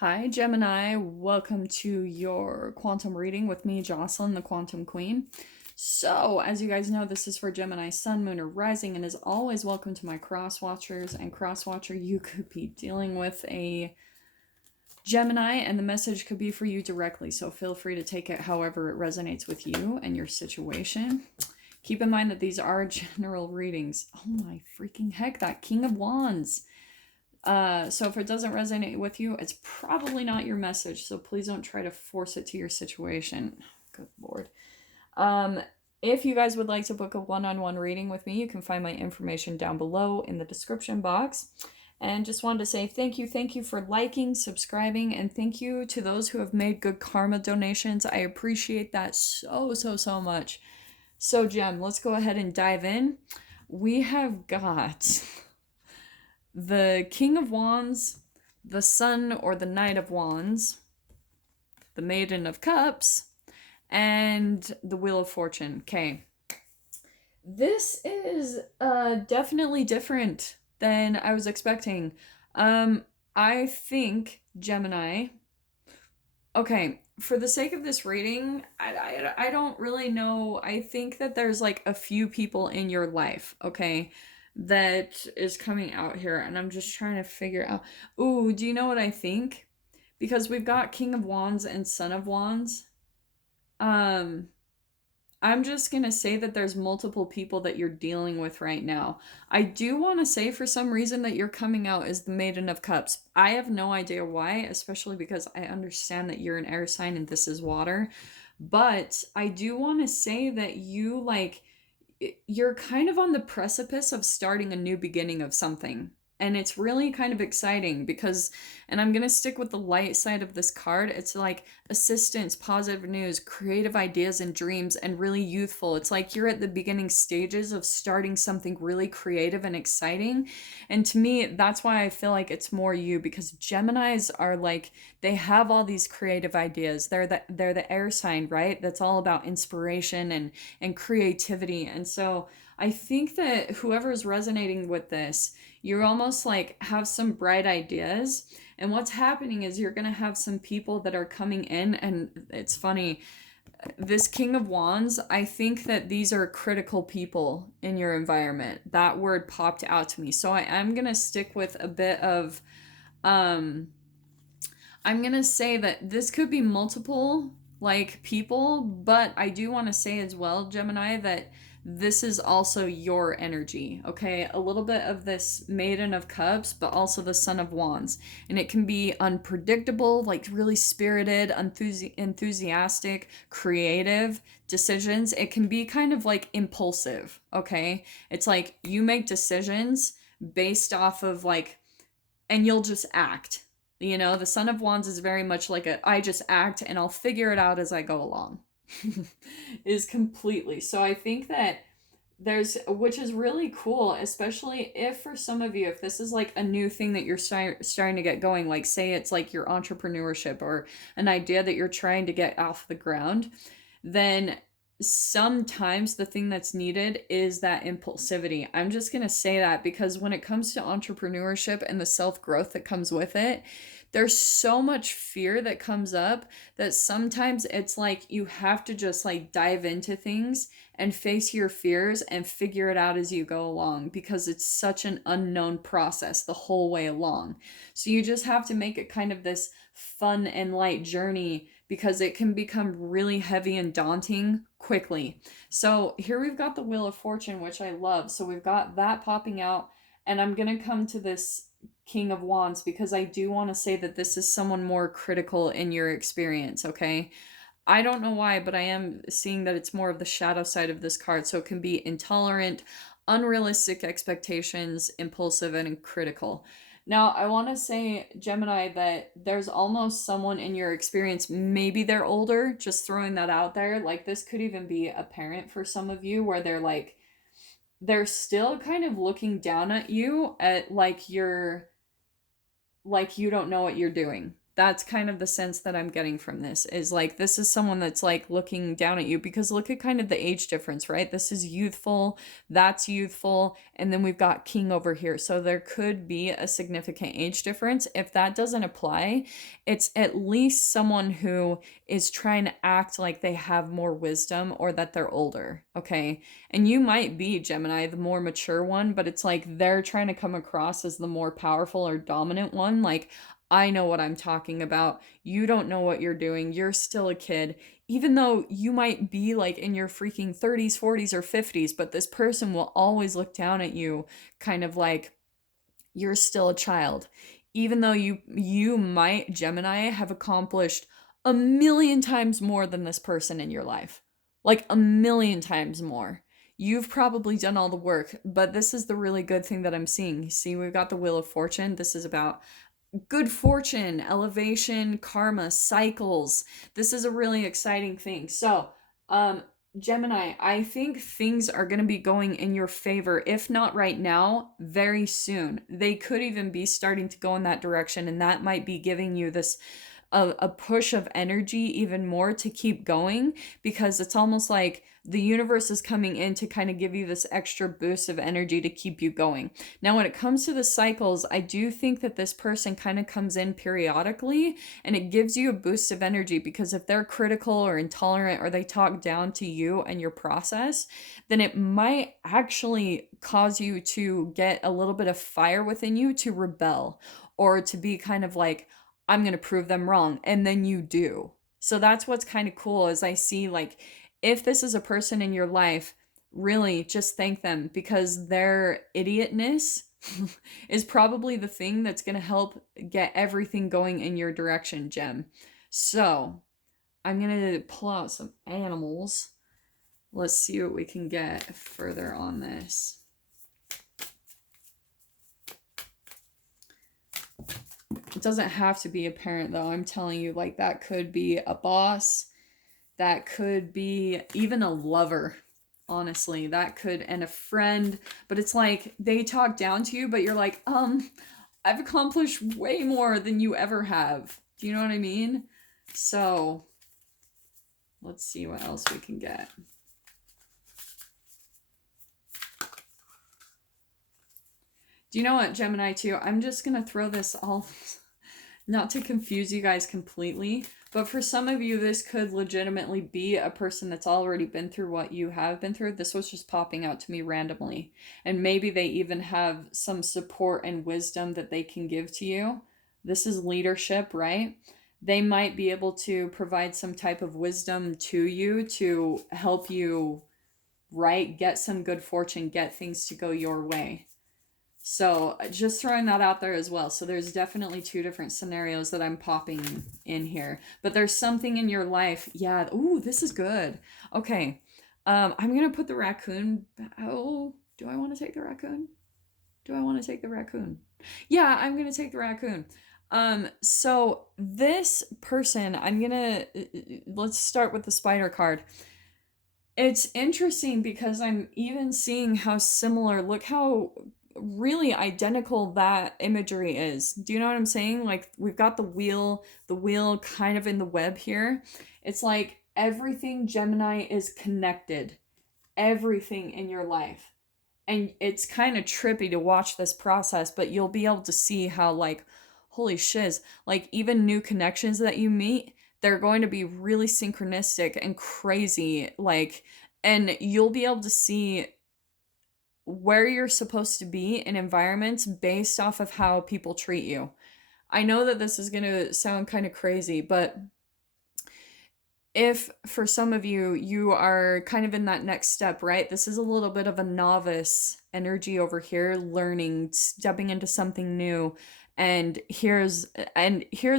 Hi, Gemini. Welcome to your quantum reading with me, Jocelyn, the Quantum Queen. So, as you guys know, this is for Gemini, Sun, Moon, or Rising, and as always, welcome to my cross watchers. And cross watcher, you could be dealing with a Gemini, and the message could be for you directly. So, feel free to take it however it resonates with you and your situation. Keep in mind that these are general readings. Oh my freaking heck, that King of Wands. So if it doesn't resonate with you, it's probably not your message. So please don't try to force it to your situation. Good Lord. If you guys would like to book a one-on-one reading with me, you can find my information down below in the description box. And just wanted to say thank you for liking, subscribing, and thank you to those who have made good karma donations. I appreciate that so much. So Gem, let's go ahead and dive in. We have got the King of Wands, the Sun or the Knight of Wands, the Maiden of Cups, and the Wheel of Fortune. Okay. This is definitely different than I was expecting. I think Gemini. Okay, for the sake of this reading, I don't really know. I think that there's like a few people in your life, okay, that is coming out here, and I'm just trying to figure out. Ooh, do you know what I think? Because we've got King of Wands and Son of Wands. Um, I'm just gonna say that there's multiple people that you're dealing with right now. I do want to say for some reason that you're coming out as the Maiden of Cups. I have no idea why, especially because I understand that you're an air sign and this is water. But I do want to say that you're kind of on the precipice of starting a new beginning of something. And it's really kind of exciting because, and I'm going to stick with the light side of this card. It's like assistance, positive news, creative ideas and dreams, and really youthful. It's like you're at the beginning stages of starting something really creative and exciting. And to me, that's why I feel like it's more you, because Geminis are like, they have all these creative ideas. They're the air sign, right? That's all about inspiration and creativity. And so I think that whoever is resonating with this, you almost like have some bright ideas. And what's happening is you're going to have some people that are coming in, and it's funny. This King of Wands, I think that these are critical people in your environment. That word popped out to me. So I am going to stick with a bit of um I'm going to say that this could be multiple like people, but I do want to say as well, Gemini, that this is also your energy, okay? A little bit of this Maiden of Cups, but also the Son of Wands. And it can be unpredictable, like really spirited, enthusiastic, creative decisions. It can be kind of like impulsive, okay? It's like you make decisions based off of like, and you'll just act. You know, the Son of Wands is very much like I just act and I'll figure it out as I go along. Is completely. So I think that which is really cool, especially if for some of you, if this is like a new thing that you're starting to get going, like say it's like your entrepreneurship or an idea that you're trying to get off the ground, then sometimes the thing that's needed is that impulsivity. I'm just going to say that because when it comes to entrepreneurship and the self-growth that comes with it, there's so much fear that comes up that sometimes it's like you have to just like dive into things and face your fears and figure it out as you go along because it's such an unknown process the whole way along. So you just have to make it kind of this fun and light journey because it can become really heavy and daunting quickly. So here we've got the Wheel of Fortune, which I love. So we've got that popping out, and I'm going to come to this King of Wands because I do want to say that this is someone more critical in your experience, okay? I don't know why, but I am seeing that it's more of the shadow side of this card. So it can be intolerant, unrealistic expectations, impulsive, and critical. Now, I want to say, Gemini, that there's almost someone in your experience, maybe they're older, just throwing that out there. Like, this could even be a parent for some of you, where they're like, they're still kind of looking down at you at like you're, like you don't know what you're doing. That's kind of the sense that I'm getting from this, is like this is someone that's like looking down at you, because look at kind of the age difference, right? This is youthful, that's youthful, and then we've got king over here. So there could be a significant age difference. If that doesn't apply, it's at least someone who is trying to act like they have more wisdom or that they're older, okay? And you might be, Gemini, the more mature one, but it's like they're trying to come across as the more powerful or dominant one. Like, I know what I'm talking about. You don't know what you're doing. You're still a kid. Even though you might be like in your freaking 30s, 40s, or 50s, but this person will always look down at you kind of like you're still a child. Even though you might, Gemini, have accomplished a million times more than this person in your life. Like a million times more. You've probably done all the work, but this is the really good thing that I'm seeing. See, we've got the Wheel of Fortune. This is about good fortune, elevation, karma, cycles. This is a really exciting thing. So, Gemini, I think things are going to be going in your favor, if not right now, very soon. They could even be starting to go in that direction, and that might be giving you this a push of energy even more to keep going, because it's almost like the universe is coming in to kind of give you this extra boost of energy to keep you going. Now, when it comes to the cycles, I do think that this person kind of comes in periodically and it gives you a boost of energy, because if they're critical or intolerant or they talk down to you and your process, then it might actually cause you to get a little bit of fire within you to rebel, or to be kind of like, I'm going to prove them wrong. And then you do. So that's what's kind of cool, is I see like, if this is a person in your life, really just thank them, because their idiotness is probably the thing that's going to help get everything going in your direction, Gem. So I'm going to pull out some animals. Let's see what we can get further on this. It doesn't have to be a parent, though. I'm telling you, like, that could be a boss. That could be even a lover, honestly. That could, and a friend. But it's like, they talk down to you, but you're like, I've accomplished way more than you ever have. Do you know what I mean? So, let's see what else we can get. Do you know what, Gemini, too? I'm just going to throw this all, not to confuse you guys completely, but for some of you, this could legitimately be a person that's already been through what you have been through. This was just popping out to me randomly. And maybe they even have some support and wisdom that they can give to you. This is leadership, right? They might be able to provide some type of wisdom to you to help you, right, get some good fortune, get things to go your way. So just throwing that out there as well. So there's definitely two different scenarios that I'm popping in here. But there's something in your life. Yeah. Ooh, this is good. Okay. I'm going to put the raccoon. Oh, do I want to take the raccoon? Do I want to take the raccoon? Yeah, I'm going to take the raccoon. So this person, I'm going to, let's start with the spider card. It's interesting because I'm even seeing how similar, look how really identical that imagery is. Do you know what I'm saying? Like, we've got the wheel kind of in the web here. It's like everything, Gemini, is connected. Everything in your life. And it's kind of trippy to watch this process, but you'll be able to see how, like, holy shiz, like, even new connections that you meet, they're going to be really synchronistic and crazy, like, and you'll be able to see where you're supposed to be in environments based off of how people treat you. I know that this is going to sound kind of crazy, but if for some of you, you are kind of in that next step, right? This is a little bit of a novice energy over here, learning, stepping into something new. And here's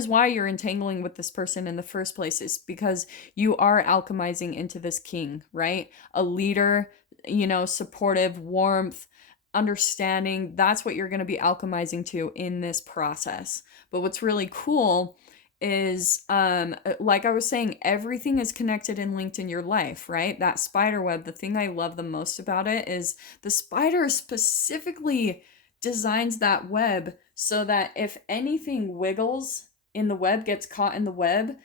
why you're entangling with this person in the first place, is because you are alchemizing into this king, right? A leader, supportive, warmth, understanding. That's what you're going to be alchemizing to in this process. But what's really cool is, like I was saying, everything is connected and linked in your life, right? That spider web, the thing I love the most about it is the spider specifically designs that web so that if anything wiggles in the web gets caught in the web,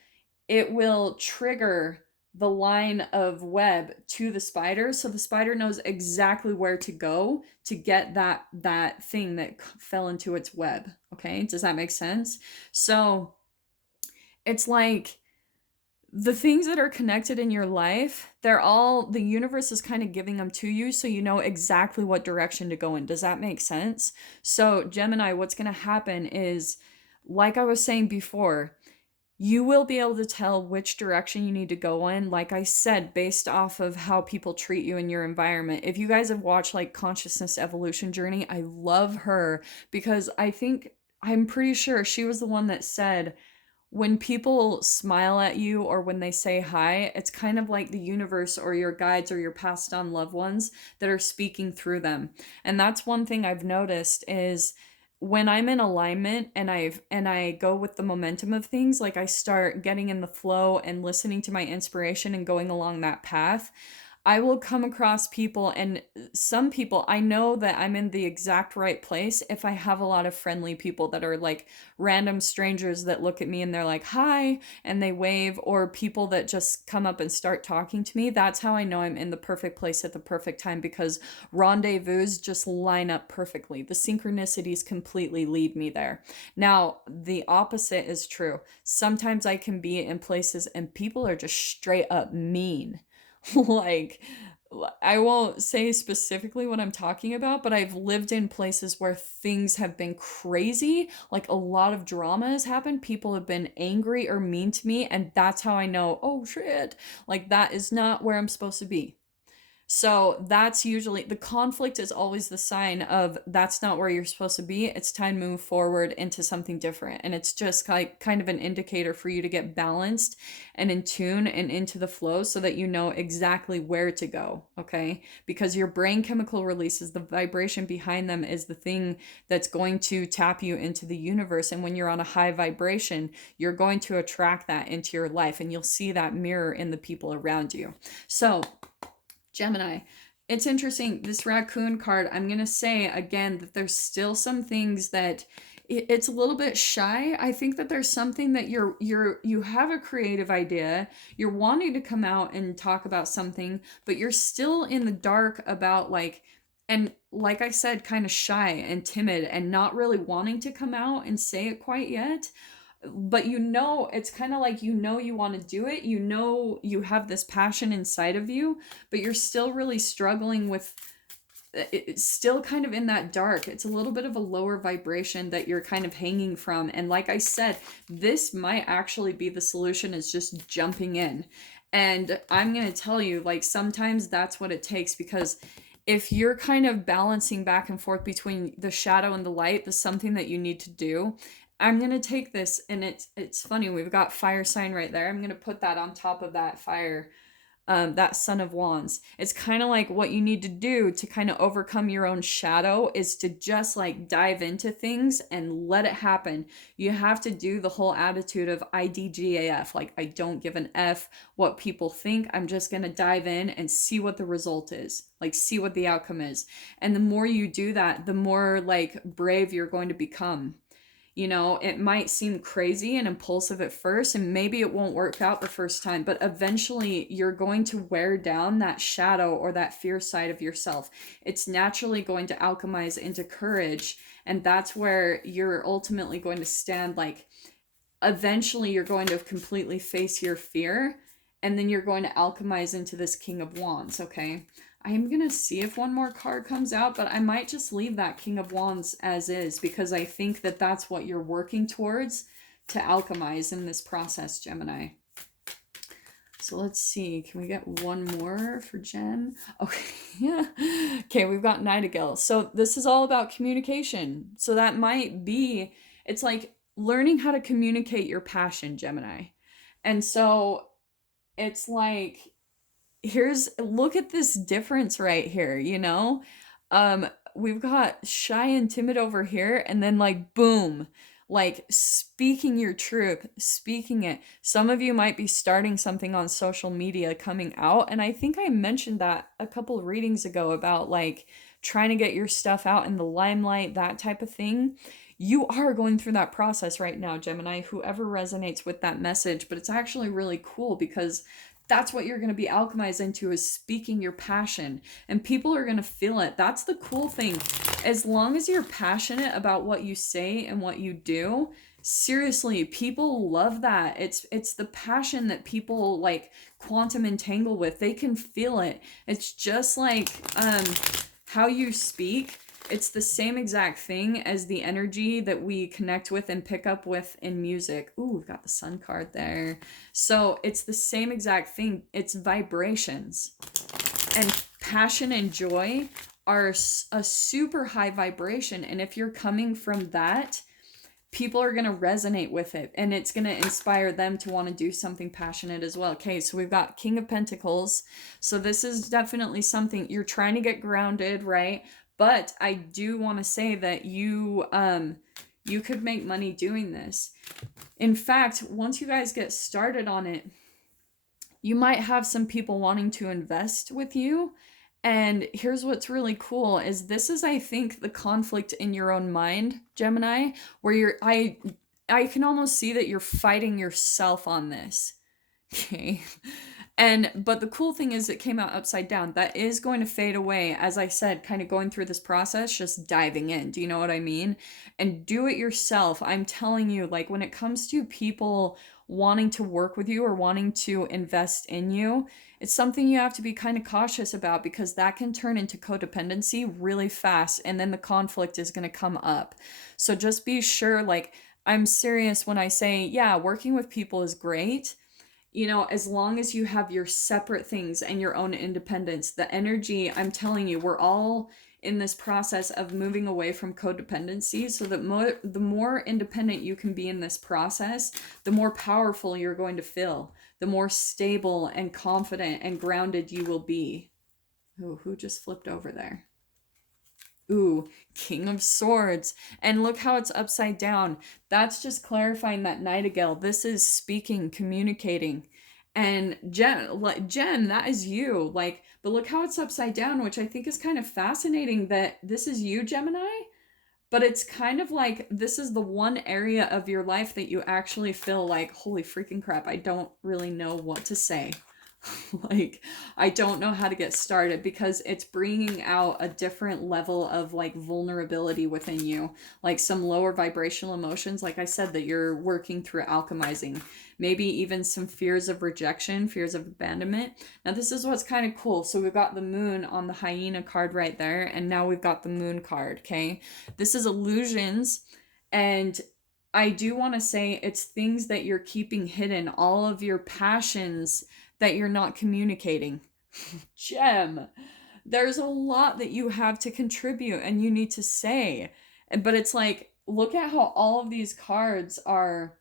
it will trigger the line of web to the spider, so the spider knows exactly where to go to get that thing that fell into its web. Okay, does that make sense? So it's like the things that are connected in your life, they're all, the universe is kind of giving them to you so you know exactly what direction to go in. Does that make sense? So Gemini, what's going to happen is, like I was saying before, you will be able to tell which direction you need to go in, like I said, based off of how people treat you in your environment. If you guys have watched like Consciousness Evolution Journey, I love her because I'm pretty sure she was the one that said, when people smile at you or when they say hi, it's kind of like the universe or your guides or your passed on loved ones that are speaking through them. And that's one thing I've noticed is when I'm in alignment and I go with the momentum of things, like I start getting in the flow and listening to my inspiration and going along that path, I will come across people, and some people, I know that I'm in the exact right place if I have a lot of friendly people that are like random strangers that look at me and they're like, hi, and they wave, or people that just come up and start talking to me. That's how I know I'm in the perfect place at the perfect time, because rendezvous just line up perfectly. The synchronicities completely lead me there. Now, the opposite is true. Sometimes I can be in places and people are just straight up mean. Like, I won't say specifically what I'm talking about, but I've lived in places where things have been crazy, like a lot of drama has happened, people have been angry or mean to me, and that's how I know, oh shit, like that is not where I'm supposed to be. So that's usually, the conflict is always the sign of that's not where you're supposed to be. It's time to move forward into something different. And it's just like kind of an indicator for you to get balanced and in tune and into the flow so that you know exactly where to go. Okay. Because your brain chemical releases, the vibration behind them is the thing that's going to tap you into the universe. And when you're on a high vibration, you're going to attract that into your life, and you'll see that mirror in the people around you. So, Gemini, it's interesting. This raccoon card, I'm going to say again that there's still some things that it's a little bit shy. I think that there's something that you have a creative idea, you're wanting to come out and talk about something, but you're still in the dark about like, and like I said, kind of shy and timid and not really wanting to come out and say it quite yet. But you know, it's kind of like, you know, you want to do it, you know, you have this passion inside of you, but you're still really struggling with, it's still kind of in that dark. It's a little bit of a lower vibration that you're kind of hanging from. And like I said, this might actually be the solution, is just jumping in. And I'm going to tell you, like, sometimes that's what it takes, because if you're kind of balancing back and forth between the shadow and the light, there's something that you need to do. I'm going to take this, and it's funny, we've got fire sign right there. I'm going to put that on top of that fire, that Son of Wands. It's kind of like what you need to do to kind of overcome your own shadow is to just like dive into things and let it happen. You have to do the whole attitude of IDGAF, like I don't give an F what people think. I'm just going to dive in and see what the result is, like see what the outcome is. And the more you do that, the more like brave you're going to become. You know, it might seem crazy and impulsive at first, and maybe it won't work out the first time, but eventually you're going to wear down that shadow or that fear side of yourself. It's naturally going to alchemize into courage, and that's where you're ultimately going to stand. Like, eventually you're going to completely face your fear, and then you're going to alchemize into this King of Wands, okay? I am going to see if one more card comes out, but I might just leave that King of Wands as is, because I think that that's what you're working towards to alchemize in this process, Gemini. So let's see. Can we get one more for Jen? Okay. Yeah. Okay, we've got Nightingale. So this is all about communication. So that might be, it's like learning how to communicate your passion, Gemini. And so it's like, look at this difference right here, you know? We've got shy and timid over here, and then like boom, like speaking your truth, speaking it. Some of you might be starting something on social media coming out, and I think I mentioned that a couple of readings ago about like trying to get your stuff out in the limelight, that type of thing. you are going through that process right now, Gemini, whoever resonates with that message. But it's actually really cool because that's what you're going to be alchemized into, is speaking your passion, and people are going to feel it. That's the cool thing. As long as you're passionate about what you say and what you do, seriously, people love that. It's the passion that people like quantum entangle with. They can feel it. It's just like how you speak. It's the same exact thing as the energy that we connect with and pick up with in music. Ooh, we've got the sun card there. So it's the same exact thing. It's vibrations. And passion and joy are a super high vibration. And if you're coming from that, people are going to resonate with it. And it's going to inspire them to want to do something passionate as well. Okay, so we've got King of Pentacles. So this is definitely something you're trying to get grounded, right? But I do want to say that you could make money doing this. In fact, once you guys get started on it, you might have some people wanting to invest with you. And here's what's really cool is this is, I think, the conflict in your own mind, Gemini, where I can almost see that you're fighting yourself on this. Okay. But the cool thing is it came out upside down. That is going to fade away. As I said, kind of going through this process, just diving in. Do you know what I mean? And do it yourself. I'm telling you, like when it comes to people wanting to work with you or wanting to invest in you, it's something you have to be kind of cautious about, because that can turn into codependency really fast. And then the conflict is going to come up. So just be sure, like, I'm serious when I say, yeah, working with people is great. You know, as long as you have your separate things and your own independence, the energy, I'm telling you, we're all in this process of moving away from codependency, so that the more independent you can be in this process, the more powerful you're going to feel, the more stable and confident and grounded you will be. Ooh, who just flipped over there? Ooh, King of Swords. And look how it's upside down. That's just clarifying that Nightingale. This is speaking, communicating. And Jen, that is you. Like, but look how it's upside down, which I think is kind of fascinating that this is you, Gemini. But it's kind of like this is the one area of your life that you actually feel like, holy freaking crap, I don't really know what to say. Like, I don't know how to get started, because it's bringing out a different level of like vulnerability within you, like some lower vibrational emotions, like I said, that you're working through alchemizing, maybe even some fears of rejection, fears of abandonment. Now this is what's kind of cool. So we've got the moon on the hyena card right there, and now we've got the moon card. Okay, this is illusions, and I do want to say it's things that you're keeping hidden, all of your passions that you're not communicating. Gem, there's a lot that you have to contribute and you need to say. But it's like, look at how all of these cards are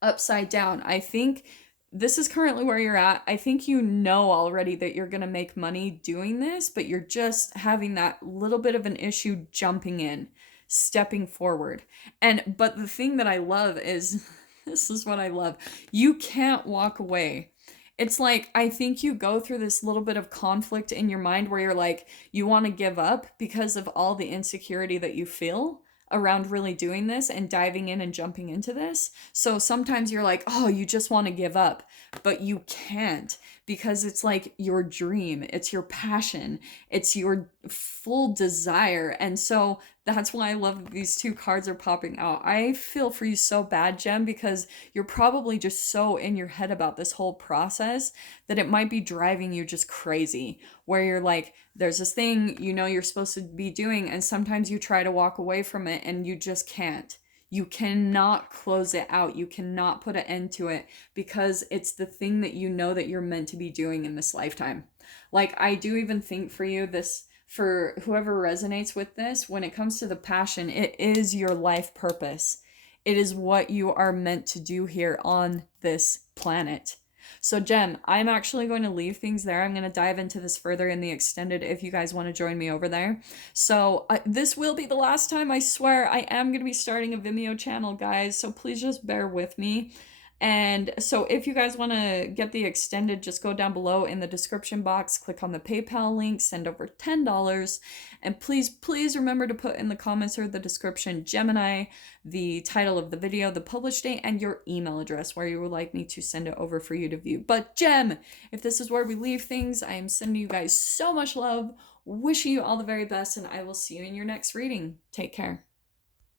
upside down. I think this is currently where you're at. I think you know already that you're going to make money doing this, but you're just having that little bit of an issue jumping in, stepping forward. But the thing that I love is, this is what I love. You can't walk away. It's like, I think you go through this little bit of conflict in your mind where you're like, you want to give up because of all the insecurity that you feel around really doing this and diving in and jumping into this. So sometimes you're like, oh, you just want to give up, but you can't, because it's like your dream, it's your passion, it's your full desire. And so that's why I love that these two cards are popping out. I feel for you so bad, Jem, because you're probably just so in your head about this whole process that it might be driving you just crazy, where you're like, there's this thing you know you're supposed to be doing, and sometimes you try to walk away from it and you just can't. You cannot close it out. You cannot put an end to it, because it's the thing that you know that you're meant to be doing in this lifetime. Like, I do even think for you, this, for whoever resonates with this, when it comes to the passion, it is your life purpose. It is what you are meant to do here on this planet. So Jem, I'm actually going to leave things there. I'm going to dive into this further in the extended if you guys want to join me over there. So this will be the last time, I swear. I am going to be starting a Vimeo channel, guys, so please just bear with me. And so if you guys want to get the extended, just go down below in the description box, click on the PayPal link, send over $10. And please remember to put in the comments or the description Gemini, the title of the video, the publish date, and your email address where you would like me to send it over for you to view. But Gem, if this is where we leave things, I am sending you guys so much love, wishing you all the very best, and I will see you in your next reading. Take care.